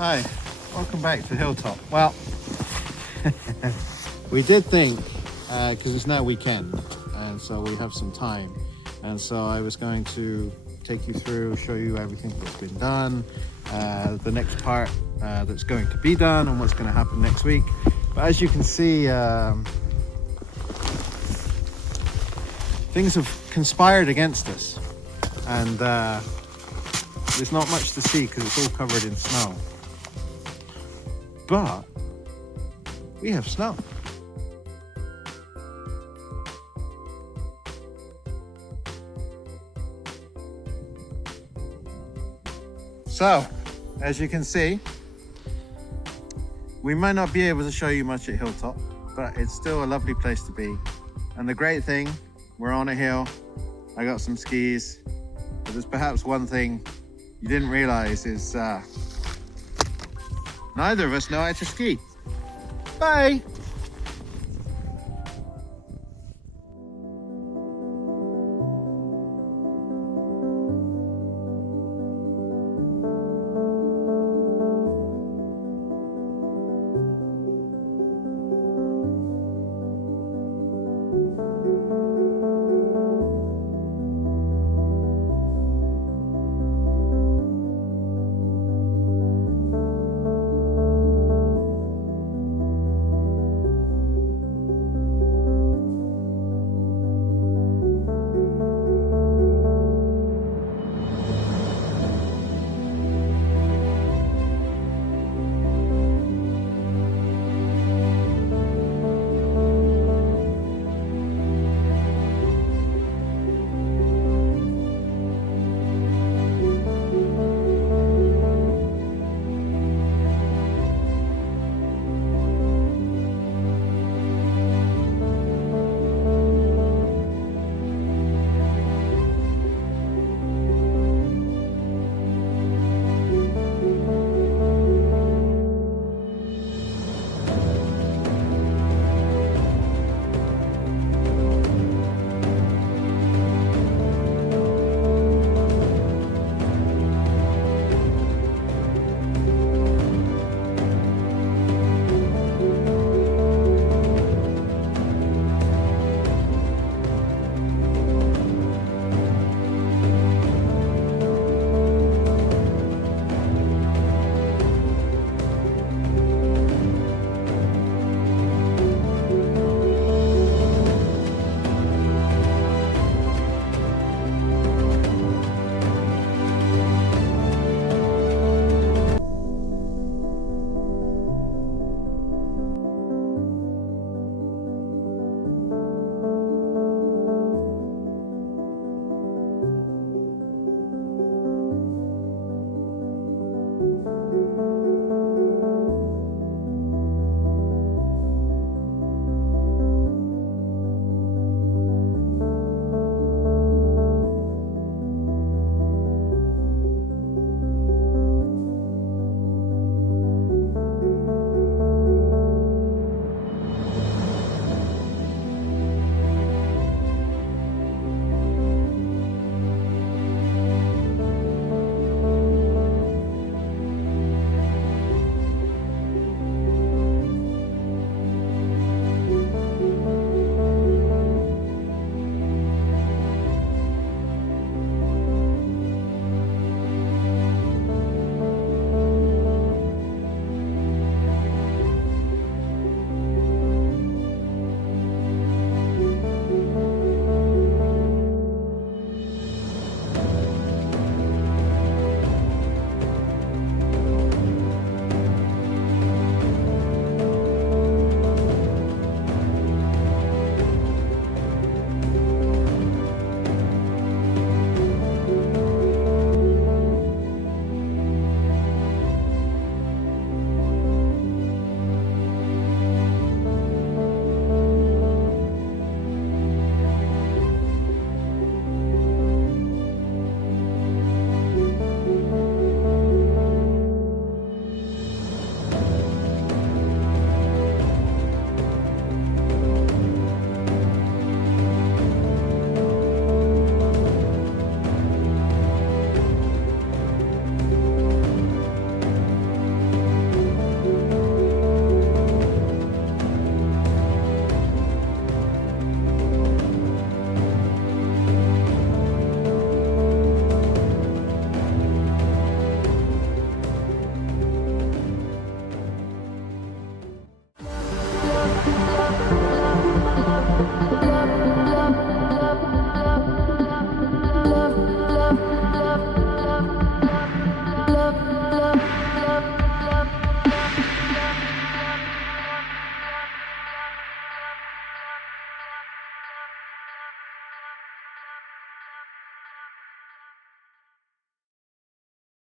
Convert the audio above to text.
Hi, welcome back to Hilltop. Well, we did think, because it's now weekend, and so we have some time, and so I was going to take you through, show you everything that's been done, the next part that's going to be done, and what's going to happen next week. But as you can see, things have conspired against us, and there's not much to see because it's all covered in snow. But we have snow. So, as you can see, we might not be able to show you much at Hilltop, but it's still a lovely place to be. And the great thing, we're on a hill. I got some skis, but there's perhaps one thing you didn't realize is neither of us know how to ski. Bye.